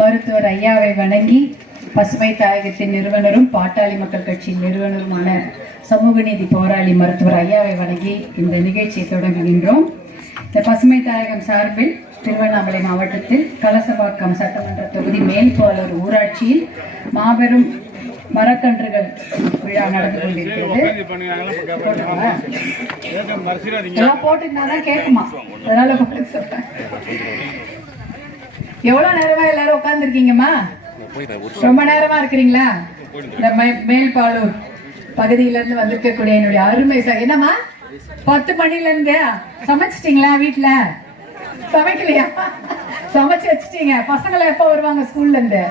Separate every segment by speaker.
Speaker 1: மருத்துவர் ஐயாவை வணங்கி பசுமை தாயகத்தின் நிறுவனரும் பாட்டாளி மக்கள் கட்சியின் நிறுவனருமான சமூக நீதி போராளி மருத்துவர் ஐயாவை வணங்கி இந்த நிகழ்ச்சியை தொடங்குகின்றோம். இந்த பசுமை தாயகம் சார்பில் திருவண்ணாமலை மாவட்டத்தில் கலசபாக்கம் சட்டமன்ற தொகுதி மேல்பாலூர் ஊராட்சியில் மாபெரும் மரக்கன்றுகள் விழா நடந்து கொண்டிருக்கிறது. போட்டுக்கினாதான் கேட்குமா அதனால சொல்றேன். எவ்வளவு நேரமா எல்லாரும் உட்கார்ந்துருக்கீங்கம்மா? ரொம்ப நேரமா இருக்கிறீங்களா? இந்த மேல்பாலூர் பகுதியில இருந்து வந்திருக்கக்கூடிய என்னுடைய அருமை சார் என்னம்மா? பத்து மணில இருந்து சமைச்சிட்டீங்களா வீட்டுல சமைக்கலையா? சமைச்சு வச்சுட்டீங்க. பசங்களை எப்ப வருவாங்க ஸ்கூல்ல இருந்து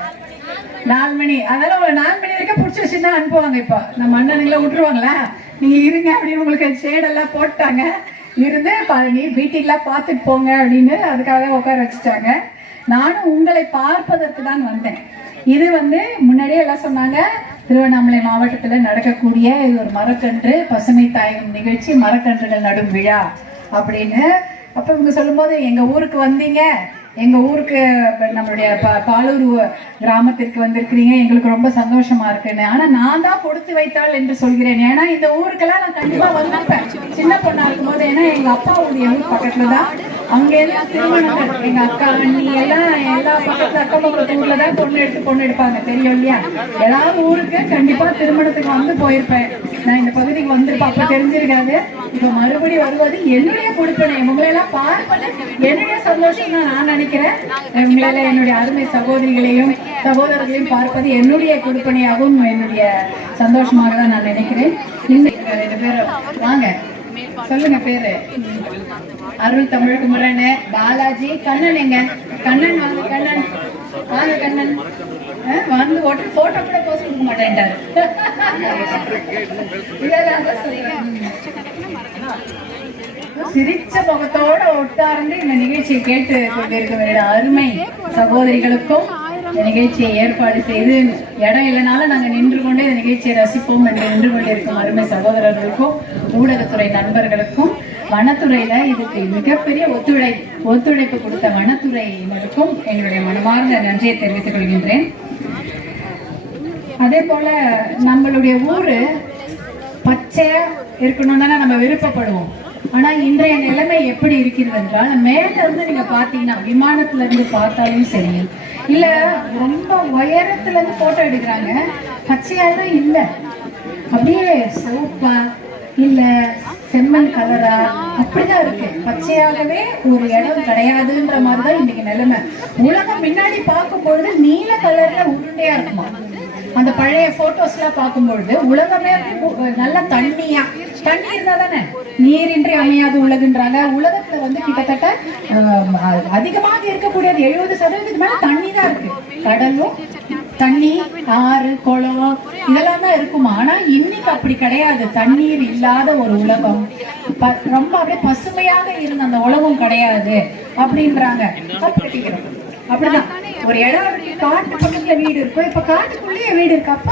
Speaker 1: நாலு மணி. அதனால ஒரு நாலு மணி வரைக்கும் புடிச்சு வச்சுதான் அனுப்புவாங்க இப்போ. நம்ம அண்ணனுங்களை விட்டுருவாங்களா? நீங்க இருங்க அப்படின்னு உங்களுக்கு ஷேடெல்லாம் போட்டாங்க. இருந்து நீ வீட்டுக்கெல்லாம் பார்த்துட்டு போங்க அப்படின்னு அதுக்காக உட்கார வச்சுட்டாங்க. நானும் உங்களை பார்ப்பதற்கு தான் வந்தேன். இது வந்து முன்னாடியே எல்லாம் சொன்னாங்க திருவண்ணாமலை மாவட்டத்தில் நடக்கக்கூடிய இது ஒரு மரக்கன்று பசுமை தாயகம் நிகழ்ச்சி மரக்கன்றுகள் நடும் விழா அப்படின்னு. அப்போ இவங்க சொல்லும்போது எங்கள் ஊருக்கு வந்தீங்க? எங்கள் ஊருக்கு நம்மளுடைய ப பாலூர் கிராமத்திற்கு வந்திருக்கிறீங்க. எங்களுக்கு ரொம்ப சந்தோஷமா இருக்குன்னு. ஆனால் நான் தான் கொடுத்து வைத்தாள் என்று சொல்கிறேன். ஏன்னா இந்த ஊருக்கெல்லாம் நான் கண்டிப்பாக வந்திருப்பேன். சின்ன பொண்ணாக இருக்கும்போது ஏன்னா எங்கள் அப்பாவுடைய ஊர் பக்கத்தில் தான் அங்க எல்லாம் திருமணங்கள் எங்க அக்கா அண்ணி எல்லாம் எல்லா பக்கத்துல அக்கம் பக்கத்து ஊர்ல தான் பொண்ணு எடுத்து பொண்ணு எடுப்பாங்க. தெரியும் இல்லையா? ஏதாவது ஊருக்கு கண்டிப்பா திருமணத்துக்கு வந்து போயிருப்பேன். நான் இந்த பகுதிக்கு வந்திருப்பேன். அப்ப தெரிஞ்சிருக்காது. இப்ப மறுபடியும் வருவது என்னுடைய கொடுப்பனை. உங்களெல்லாம் பார்ப்பது என்னுடைய சந்தோஷம் தான் நான் நினைக்கிறேன். உங்களால என்னுடைய அருமை சகோதரிகளையும் சகோதரர்களையும் பார்ப்பது என்னுடைய கொடுப்பனையாகவும் என்னுடைய சந்தோஷமாக தான் நான் நினைக்கிறேன். இன்னைக்கு ரெண்டு பேரும். வாங்க. சொல்லுங்க பேரு. அருள் தமிழ் குமரன் பாலாஜி கண்ணன் எங்க கண்ணன் வாங்க கண்ணன். வாங்க கண்ணன். வந்து ஓட்டு போட்டோ கூட போஸ்ட் கொடுக்க மாட்டேன்டாரு சிரிச்ச முகத்தோட உட்கார்ந்து இந்த நிகழ்ச்சியை கேட்டு கொண்டிருக்கிற அருமை சகோதரிகளுக்கும் இந்த நிகழ்ச்சியை ஏற்பாடு செய்து இடம் இல்லைனாலும் நாங்க நின்று கொண்டே இந்த நிகழ்ச்சியை ரசிப்போம் என்று நின்று கொண்டிருக்கும் அருமை சகோதரர்களுக்கும் ஊடகத்துறை நண்பர்களுக்கும் வனத்துறையில இதுக்கு மிகப்பெரிய ஒத்துழை ஒத்துழைப்பு கொடுத்த வனத்துறையினருக்கும் எங்களுடைய மனமார்ந்த நன்றியை தெரிவித்துக் கொள்கின்றேன். அதே போல நம்மளுடைய ஊரு பச்சையா இருக்கணும்னு தானே நம்ம விருப்பப்படுவோம். ஆனா இன்றைய நிலைமை எப்படி இருக்கிறது என்றால் மேல இருந்து நீங்க பாத்தீங்கன்னா விமானத்துல இருந்து பார்த்தாலும் சரி இல்ல ரொம்ப உயரத்துல இருந்து போட்டோ எடுக்கிறாங்க. பச்சையாதான் இல்லை. அப்படியே சோப்பா இல்ல செம்மண் கலரா? அப்படிதான் இருக்கு. பச்சையாகவே ஒரு இடம் கிடையாதுன்ற மாதிரிதான் இன்னைக்கு நிலைமை. உலகம் பின்னாடி பார்க்கும்பொழுது நீல கலர்ல உருண்டையா இருக்குமா? அந்த பழைய போட்டோஸ் எல்லாம் பார்க்கும்பொழுது உலகமே அப்படியே நல்ல தண்ணியா. தண்ணி இருந்தா தானே? நீரின்றி அமையாது உலகன்றாங்க. உலகத்துல வந்து கிட்டத்தட்ட அதிகமாக இருக்கக்கூடியது எழுபது சதவீதத்துக்கு மேல தண்ணி தான் இருக்கு. கடலும் தண்ணி ஆறு குளம் இதெல்லாம் தான் இருக்குமா? ஆனா இன்னைக்கு அப்படி கிடையாது. தண்ணீர் இல்லாத ஒரு உலகம். ரொம்ப அப்படியே பசுமையாக இருந்த அந்த உலகம் கிடையாது. அப்படின்றாங்க. அப்படிதான். ஒரு இடம் காட்டு பக்கத்துல வீடு இருக்கும் இப்ப காட்டுக்குள்ளேயே வீடு இருக்கப்ப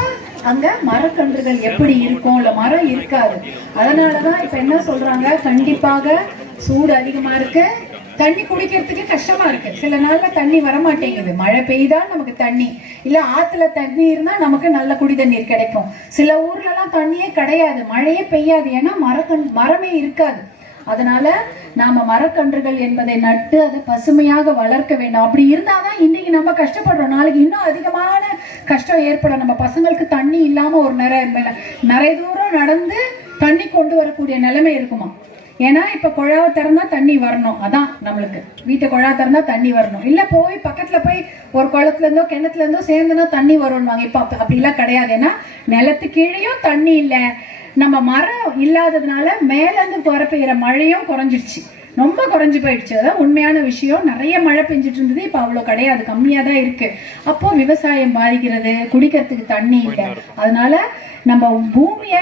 Speaker 1: அங்க மரக்கன்றுகள் எப்படி இருக்கும்? இல்ல மரம் இருக்காது. அதனாலதான் இப்ப என்ன சொல்றாங்க? கண்டிப்பாக சூடு அதிகமா இருக்கு. தண்ணி குடிக்கிறதுக்கு கஷ்டமா இருக்கு. சில நாள்ல தண்ணி வர மாட்டேங்குது மழை பெய்தா நமக்கு தண்ணி. இல்ல ஆத்துல தண்ணி இருந்தா நமக்கு நல்ல குடி தண்ணீர் கிடைக்கும். சில ஊர்ல எல்லாம் தண்ணியே கிடையாது. மழையே பெய்யாது. ஏன்னா மரக்கன் மரமே இருக்காது. அதனால நாம மரக்கன்றுகள் என்பதை நட்டு அதை பசுமையாக வளர்க்க வேண்டும். அப்படி இருந்தாதான் இன்னைக்கு நம்ம கஷ்டப்படுறோம். நாளைக்கு இன்னும் அதிகமான கஷ்டம் ஏற்படும். நம்ம பசங்களுக்கு தண்ணி இல்லாம ஒரு நிறைய நிறைய தூரம் நடந்து தண்ணி கொண்டு வரக்கூடிய நிலைமை இருக்குமா? ஏன்னா இப்ப குழாவை திறந்தா தண்ணி வரணும். அதான் நம்மளுக்கு. வீட்டை குழா திறந்தா தண்ணி வரணும். இல்ல போய் பக்கத்துல போய் ஒரு குளத்துல இருந்தோ கிணத்துல இருந்தோ சேர்ந்துனா தண்ணி வரும்வாங்க இப்ப அப்ப- அப்படிலாம் கிடையாது. ஏன்னா நிலத்து கீழேயும் தண்ணி இல்ல. நம்ம மரம் இல்லாததுனால மேல இருந்து வர பெய்யற மழையும் குறைஞ்சிருச்சு. ரொம்ப குறைஞ்சு போயிடுச்சு. அதான் உண்மையான விஷயம். நிறைய மழை பெஞ்சிட்டு இருந்தது. இப்ப அவ்வளவு கிடையாது. கம்மியா தான் இருக்கு. அப்போ விவசாயம் பாதிக்கிறது குடிக்கிறதுக்கு தண்ணி இல்லை. அதனால நம்ம பூமிய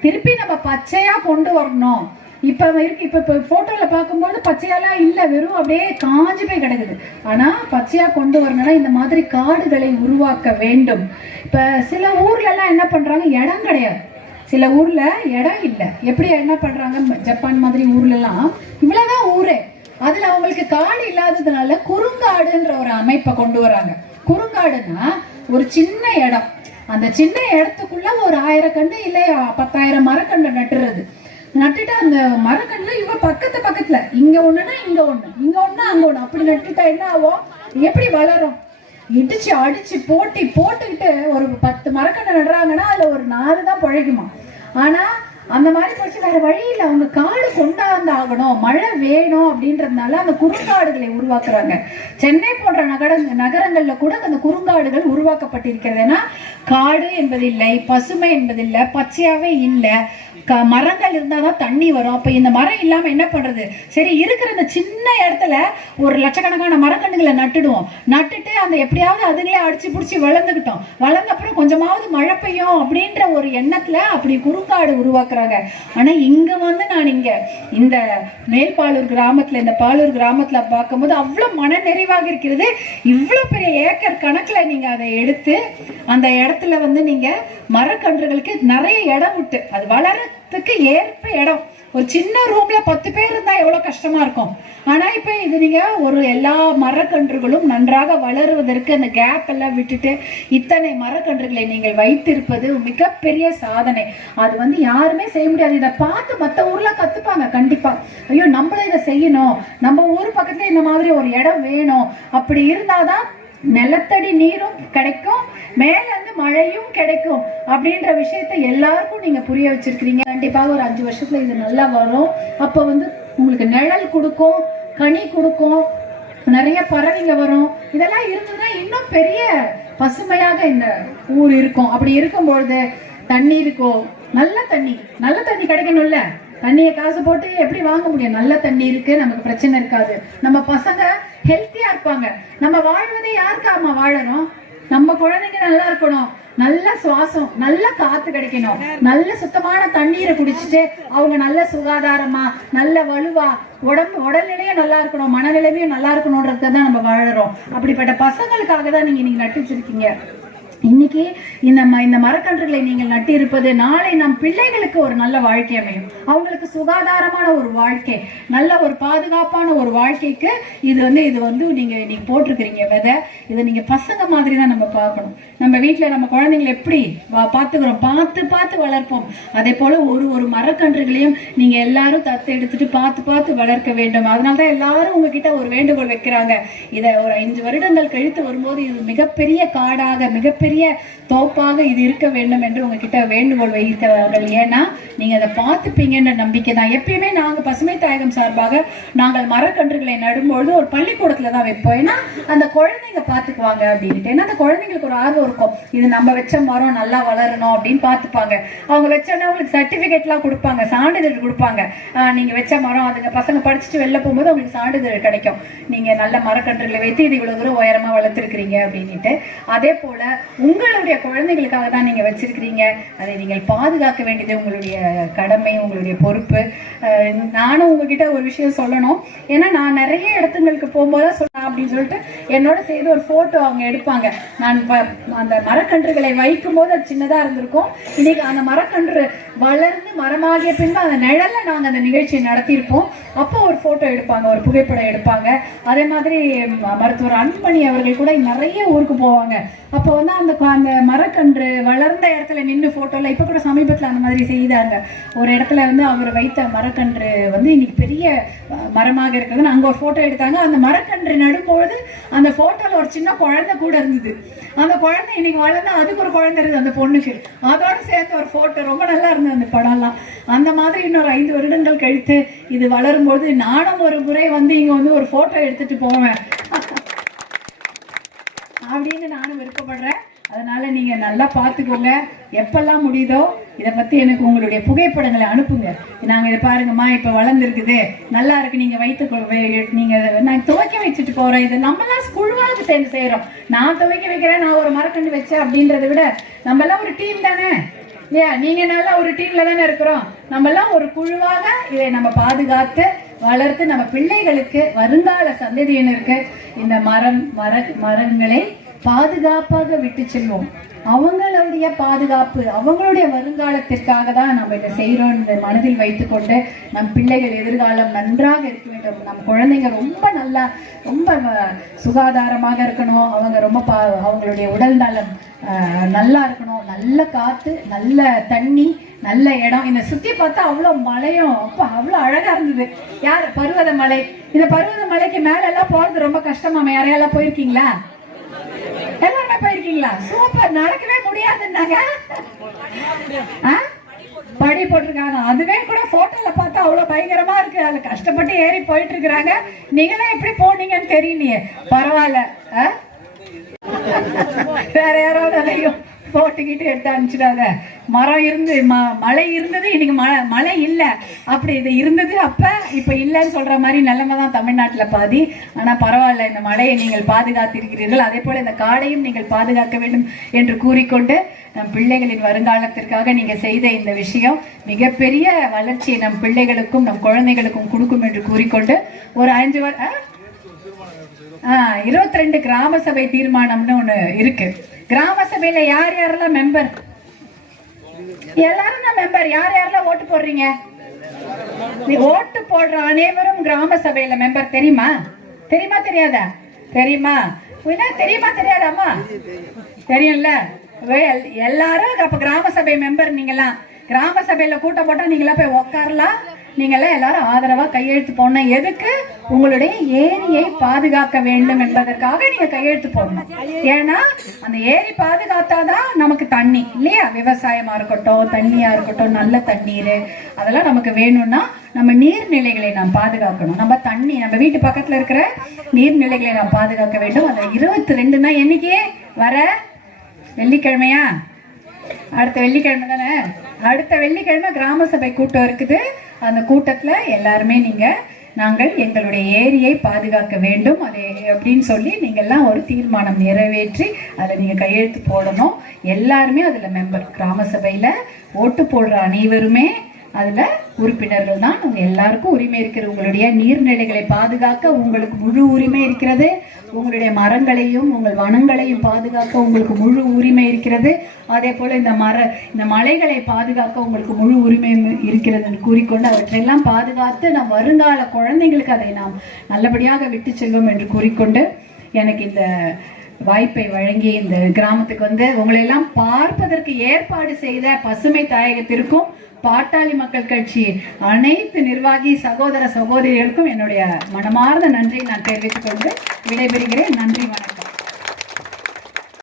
Speaker 1: திருப்பி நம்ம பச்சையா கொண்டு வரணும். இப்ப இருக்கு இப்ப இப்ப போட்டோல பார்க்கும்போது பச்சையாலாம் இல்ல வெறும் அப்படியே காஞ்சி போய் கிடக்குது. ஆனா பச்சையா கொண்டு வரணும்னா இந்த மாதிரி காடுகளை உருவாக்க வேண்டும். இப்ப சில ஊர்ல எல்லாம் என்ன பண்றாங்க? இடம் கிடையாது. சில ஊர்ல இடம் இல்ல. எப்படி என்ன பண்றாங்க? ஜப்பான் மாதிரி ஊர்ல எல்லாம் இவ்வளவுதான் ஊரே. அதுல அவங்களுக்கு காடு இல்லாததுனால குறுங்காடுன்ற ஒரு அமைப்பை கொண்டு வராங்க. குறுங்காடுன்னா ஒரு சின்ன இடம். அந்த சின்ன இடத்துக்குள்ள ஒரு ஆயிரம் கண்டு இல்லை பத்தாயிரம் மரக்கன்று நட்டுறது. நட்டுட்டா அந்த மரக்கண்ணுல இவ பக்கத்து பக்கத்துல இங்க ஒண்ணுன்னா இங்க ஒண்ணு இங்க ஒண்ணு அங்க ஒண்ணு. அப்படி நட்டுட்டா என்ன ஆகும்? எப்படி வளரும்? இடிச்சு அடிச்சு போட்டி போட்டுக்கிட்டு ஒரு பத்து மரக்கன்று நடுறாங்கன்னா அதுல ஒரு நாலு தான் பழகுமா ஆனா அந்த மாதிரி போச்சு வேற வழி இல்லை. அவங்க காடு கொண்டாந்து ஆகணும் மழை வேணும் அப்படின்றதுனால அந்த குறுங்காடுகளை உருவாக்குறாங்க. சென்னை போன்ற நகர நகரங்கள்ல கூட அந்த குறுங்காடுகள் உருவாக்கப்பட்டிருக்கிறது. ஏன்னா காடு என்பதில்லை பசுமை என்பதில்லை பச்சையாவே இல்லை. க மரங்கள் இருந்தால் தான் தண்ணி வரும். அப்போ இந்த மரம் இல்லாமல் என்ன பண்ணுறது சரி இருக்கிற அந்த சின்ன இடத்துல ஒரு லட்சக்கணக்கான மரக்கன்றுகளை நட்டுடுவோம். நட்டுட்டு அந்த எப்படியாவது அதுங்களே அடிச்சு பிடிச்சி வளர்ந்துக்கிட்டோம் வளர்ந்த அப்புறம் கொஞ்சமாவது மழை பெய்யும் அப்படின்ற ஒரு எண்ணத்தில் அப்படி குறுக்காடு உருவாக்குறாங்க. ஆனால் இங்கே வந்து நான் இங்கே இந்த மேல்பாலூர் கிராமத்தில் இந்த பாலூர் கிராமத்தில் பார்க்கும்போது அவ்வளோ மன நிறைவாக இருக்கிறது. இவ்வளோ பெரிய ஏக்கர் கணக்கில் நீங்கள் அதை எடுத்து அந்த இடத்துல வந்து நீங்கள் மரக்கன்றுகளுக்கு நிறைய இடம் விட்டு அது வளர வளரத்துக்கு ஏற்ப இடம். ஒரு சின்ன ரூம்ல பத்து பேர் இருந்தா எவ்வளவு கஷ்டமா இருக்கும். ஆனா இப்ப இது நீங்க ஒரு எல்லா மரக்கன்றுகளும் நன்றாக வளருவதற்கு அந்த கேப் எல்லாம் விட்டுட்டு இத்தனை மரக்கன்றுகளை நீங்கள் வைத்திருப்பது மிகப்பெரிய சாதனை. அது வந்து யாருமே செய்ய முடியாது. இதை பார்த்து மற்ற ஊர்ல கத்துப்பாங்க கண்டிப்பா. ஐயோ நம்மளும் இதை செய்யணும். நம்ம ஊர் பக்கத்துல இந்த மாதிரி ஒரு இடம் வேணும். அப்படி இருந்தாதான் நிலத்தடி நீரும் கிடைக்கும். மேலேருந்து மழையும் கிடைக்கும் அப்படின்ற விஷயத்தை எல்லாருக்கும் நீங்கள் புரிய வச்சிருக்கிறீங்க. கண்டிப்பாக ஒரு அஞ்சு வருஷத்தில் இது நல்லா வரும். அப்போ வந்து உங்களுக்கு நிழல் கொடுக்கும் கனி கொடுக்கும் நிறைய பறவைங்க வரும். இதெல்லாம் இருந்ததுன்னா இன்னும் பெரிய பசுமையாக இந்த ஊர் இருக்கும். அப்படி இருக்கும் பொழுது தண்ணி இருக்கும் நல்ல தண்ணி. நல்ல தண்ணி கிடைக்கணும்ல. தண்ணியை காசு போட்டு எப்படி வாங்க முடியும்? நல்ல தண்ணி இருக்கு. நமக்கு பிரச்சனை இருக்காது. நம்ம பசங்க ஹெல்த்தியா இருப்பாங்க. நம்ம வாழ்வதே யாருக்காம வாழணும்? நம்ம குழந்தைங்க நல்லா இருக்கணும். நல்ல சுவாசம் நல்ல காத்து கிடைக்கணும். நல்ல சுத்தமான தண்ணீரை குடிச்சிட்டு அவங்க நல்ல சுகாதாரமா நல்ல வலுவா உடம்பு உடல்நிலையும் நல்லா இருக்கணும் மனநிலைமையும் நல்லா இருக்கணும்ன்றதுதான் நம்ம வாழறோம். அப்படிப்பட்ட பசங்களுக்காக தான் நீங்க நீங்க நட்டு வச்சிருக்கீங்க இன்னைக்கு இந்த ம- இந்த மரக்கன்றுகளை நீங்கள் நட்டு இருப்பது நாளை நம் பிள்ளைகளுக்கு ஒரு நல்ல வாழ்க்கை அமையும். அவங்களுக்கு சுகாதாரமான ஒரு வாழ்க்கை நல்ல ஒரு பாதுகாப்பான ஒரு வாழ்க்கைக்கு இது வந்து இது வந்து நீங்க நீங்க போட்டிருக்கிறீங்க விதை. இதை நீங்க பசங்க மாதிரி தான் நம்ம பார்க்கணும். நம்ம வீட்டில் நம்ம குழந்தைங்களை எப்படி வா பார்த்துக்கிறோம்? பார்த்து பார்த்து வளர்ப்போம். அதே போல ஒரு ஒரு மரக்கன்றுகளையும் நீங்க எல்லாரும் தத்து எடுத்துட்டு பார்த்து பார்த்து வளர்க்க வேண்டும். அதனால தான் எல்லாரும் உங்ககிட்ட ஒரு வேண்டுகோள் வைக்கிறாங்க. இதை ஒரு ஐந்து வருடங்கள் கழித்து வரும்போது இது மிகப்பெரிய காடாக மிகப்பெரிய தோப்பாக இது இருக்க வேண்டும் என்று உங்ககிட்ட வேண்டுகோள் வைக்கிறார்கள் ஏன்னா நீங்க அதை பார்த்துப்பீங்கன்ற நம்பிக்கை தான். எப்பயுமே நாங்க பசுமை தாயகம் சார்பாக நாங்கள் மரக்கன்றுகளை நடும்பொழுது ஒரு பள்ளிக்கூடத்துல தான் வைப்போம். ஏன்னா அந்த குழந்தைங்க பார்த்துக்குவாங்க அப்படின்ட்டு ஏன்னா அந்த குழந்தைங்களுக்கு ஒரு ஆர்வம் இருக்கும். இது நம்ம வச்ச மரம் நல்லா வளரணும் அப்படின்னு பார்த்துப்பாங்க. அவங்க வச்சோன்னா அவங்களுக்கு சர்டிஃபிகேட்லாம் கொடுப்பாங்க. சான்றிதழ் கொடுப்பாங்க. நீங்க வச்ச மரம் அதுங்க பசங்க படிச்சுட்டு வெளில போகும்போது அவங்களுக்கு சான்றிதழ் கிடைக்கும். நீங்க நல்ல மரக்கன்றுகளை வைத்து இது இவ்வளவு தூரம் உயரமா வளர்த்துருக்கிறீங்க அப்படின்ட்டு அதே போல உங்களுடைய குழந்தைகளுக்காக தான் நீங்க வச்சிருக்கிறீங்க. அதை நீங்கள் பாதுகாக்க வேண்டியது உங்களுடைய கடமை உங்களுடைய பொறுப்பு. நானும் உங்ககிட்ட ஒரு விஷயம் சொல்லணும். ஏன்னா நான் நிறைய இடத்துங்களுக்கு போகும்போது அப்படின்னு சொல்லிட்டு என்னோட சேர்ந்து ஒரு போட்டோ அவங்க எடுப்பாங்க. நான் ப- அந்த மரக்கன்றுகளை வைக்கும் போது அது சின்னதா இருந்திருக்கும். இன்னைக்கு அந்த மரக்கன்று வளர்ந்து மரமாகிய பின்பு அந்த நிழல்ல நாங்க அந்த நிகழ்ச்சியை நடத்தியிருப்போம். அப்போ ஒரு போட்டோ எடுப்பாங்க ஒரு புகைப்படம் எடுப்பாங்க. அதே மாதிரி ம- மருத்துவர் அன்பணி அவர்கள் கூட நிறைய ஊருக்கு போவாங்க. அப்போ வந்து அந்த அந்த மரக்கன்று வளர்ந்த இடத்துல நின்று போட்டோல இப்போ கூட சமீபத்தில் அந்த மாதிரி செய்தாங்க. ஒரு இடத்துல வந்து அவர் வைத்த மரக்கன்று வந்து இன்னைக்கு பெரிய மரமாக இருக்குதுன்னு அங்கே ஒரு ஃபோட்டோ எடுத்தாங்க. அந்த மரக்கன்று நடும்பொழுது அந்த ஃபோட்டோவில் ஒரு சின்ன குழந்தை கூட இருந்தது. அந்த குழந்தை இன்னைக்கு வளர்ந்தா அதுக்கு ஒரு குழந்தை இருக்குது அந்த பொண்ணுக்கு. அதோட சேர்த்து ஒரு ஃபோட்டோ ரொம்ப நல்லா இருந்தது அந்த படம்லாம். அந்த மாதிரி இன்னொரு ஐந்து வருடங்கள் கழித்து இது வளரும்போது நானும் ஒரு முறை வந்து இங்கே வந்து ஒரு ஃபோட்டோ எடுத்துட்டு போவேன். அப்படின்னு நானும் விருப்பப்படுறேன். அதனால நீங்க நல்லா பார்த்துக்கோங்க. எப்பெல்லாம் முடியுதோ இதை பத்தி எனக்கு உங்களுடைய புகைப்படங்களை அனுப்புங்க. நாங்க இதை பாருங்கம்மா இப்ப வளர்ந்துருக்குது. நல்லா இருக்கு. நீங்க வைத்து நீங்க நான் துவைக்க வச்சுட்டு போறோம் இது நம்மலாம் குழுவாக சேர்ந்து செய்யறோம் நான் துவைக்க வைக்கிறேன் நான் ஒரு மரக்கண்டு வச்சேன் அப்படின்றத விட நம்ம எல்லாம் ஒரு டீம் தானே? இல்லையா? நீங்க நல்லா ஒரு டீம்ல தானே இருக்கிறோம். நம்ம எல்லாம் ஒரு குழுவாக இதை நம்ம பாதுகாத்து வளர்த்து நம்ம பிள்ளைகளுக்கு வருங்கால சந்ததியினருக்கு இந்த மரம் மர மரங்களை பாதுகாப்பாக விட்டு செல்வோம். அவங்களுடைய பாதுகாப்பு அவங்களுடைய வருங்காலத்திற்காக தான் நம்ம இதை செய்கிறோம் இந்த மனதில் வைத்துக்கொண்டு நம் பிள்ளைகள் எதிர்காலம் நன்றாக இருக்க வேண்டும். நம் குழந்தைங்க ரொம்ப நல்லா ரொம்ப சுகாதாரமாக இருக்கணும். அவங்க ரொம்ப பா அவங்களுடைய உடல் நலம் நல்லா இருக்கணும். நல்ல காற்று நல்ல தண்ணி நல்ல இடம். இந்த சுற்றி பார்த்தா அவ்வளோ மலையும் அப்போ அவ்வளோ அழகாக இருந்தது. யார்? பருவத மலை. இந்த பருவத மலைக்கு மேலெல்லாம் போகிறது ரொம்ப கஷ்டமாம் யாரையெல்லாம் போயிருக்கீங்களா? எல்லாருமே போயிருக்கீங்களா? சூப்பர் நடக்கவே முடியாதுன்னாங்க. ஆ? படி போட்டிருக்காங்க. அதுவே கூட போட்டோல பார்த்தா அவ்வளவு பயங்கரமா இருக்கு. அதுல கஷ்டப்பட்டு ஏறி போயிட்டு இருக்கிறாங்க நீங்களே எப்படி போனீங்கன்னு தெரியலையே. பரவாயில்ல. ஆ? வேற யாராவது அலையும். போட்டுக்கிட்டு எடுத்து அனுப்பிச்சிடாத. மரம் இருந்து ம மழை இருந்தது இன்னைக்கு மழை மழை இல்லை. அப்படி இது இருந்தது அப்போ இப்ப இல்லைன்னு சொல்ற மாதிரி நிலைமை தான் தமிழ்நாட்டுல பாதி. ஆனா பரவாயில்ல இந்த மழையை நீங்கள் பாதுகாத்திருக்கிறீர்கள். அதே போல இந்த காடையும் நீங்கள் பாதுகாக்க வேண்டும் என்று கூறிக்கொண்டு நம் பிள்ளைகளின் வருங்காலத்திற்காக நீங்க செய்த இந்த விஷயம் மிகப்பெரிய வளர்ச்சியை நம் பிள்ளைகளுக்கும் நம் குழந்தைகளுக்கும் கொடுக்கும் என்று கூறிக்கொண்டு ஒரு அஞ்சு வர இருபத்தி ரெண்டு கிராம சபை தீர்மானம்னு ஒன்று இருக்கு. கிராம சபையில யார் யாரெல்லாம் மெம்பர் எல்லாரும் தான் மெம்பர் யார் யாரெல்லாம் ஓட்டு போடுறீங்க? நீ ஓட்டு போடுற அனைவரும் கிராம சபையில மெம்பர் தெரியுமா? தெரியுமா தெரியாதா? தெரியுமா? என்ன தெரியுமா தெரியாதாம்மா தெரியும்ல. எல்- எல்லாரும் அப்ப கிராம சபை மெம்பர் நீங்களாம். கிராம சபையில கூட்டம் போட்டா நீங்களா போய் உட்காரலாம் நீங்களாம் எல்லாரும் ஆதரவாக கையெழுத்து போடணும். எதுக்கு? உங்களுடைய ஏரியை பாதுகாக்க வேண்டும் என்பதற்காக நீங்க கையெழுத்து போடணும். ஏன்னா அந்த ஏரி பாதுகாத்தாதான் நமக்கு தண்ணி இல்லையா? விவசாயமா இருக்கட்டும் தண்ணியா இருக்கட்டும் நல்ல தண்ணீர் அதெல்லாம் நமக்கு வேணும்னா நம்ம நீர்நிலைகளை நாம் பாதுகாக்கணும். நம்ம தண்ணி நம்ம வீட்டு பக்கத்துல இருக்கிற நீர்நிலைகளை நாம் பாதுகாக்க வேண்டும். அந்த இருபத்தி ரெண்டுனா என்னைக்கு? வர வெள்ளிக்கிழமையா? அடுத்த வெள்ளிக்கிழமை தானே? அடுத்த வெள்ளிக்கிழமை கிராம சபை கூட்டம் இருக்குது. அந்த கூட்டத்தில் எல்லாருமே நீங்கள் நாங்கள் எங்களுடைய ஏரியை பாதுகாக்க வேண்டும். அதை அப்படின்னு சொல்லி நீங்கள்லாம் ஒரு தீர்மானம் நிறைவேற்றி அதில் நீங்கள் கையெழுத்து போடணும். எல்லாருமே அதில் மெம்பர் கிராம சபையில் ஓட்டு போடுற அனைவருமே அதில் உறுப்பினர்கள் தான். உங்கள் எல்லாருக்கும் உரிமை இருக்கிற உங்களுடைய நீர்நிலைகளை பாதுகாக்க உங்களுக்கு முழு உரிமை இருக்கிறது. உங்களுடைய மரங்களையும் உங்கள் வனங்களையும் பாதுகாக்க உங்களுக்கு முழு உரிமை இருக்கிறது. அதே போல இந்த மர இந்த மலைகளை பாதுகாக்க உங்களுக்கு முழு உரிமை இருக்கிறது என்று கூறிக்கொண்டு அவற்றையெல்லாம் பாதுகாத்து நம் வருங்கால குழந்தைங்களுக்கு அதை நாம் நல்லபடியாக விட்டு செல்வோம் என்று கூறிக்கொண்டு எனக்கு இந்த வாய்ப்பை வழங்கி இந்த கிராமத்துக்கு வந்து உங்களையெல்லாம் பார்ப்பதற்கு ஏற்பாடு செய்த பசுமை தாயகத்திற்கும் பாட்டாளி மக்கள் கட்சி அனைத்து நிர்வாகி சகோதர சகோதரிகளுக்கும் என்னுடைய மனமார்ந்த நன்றியை நான் தெரிவித்துக் கொண்டு விடைபெறுகிறேன். நன்றி வணக்கம்.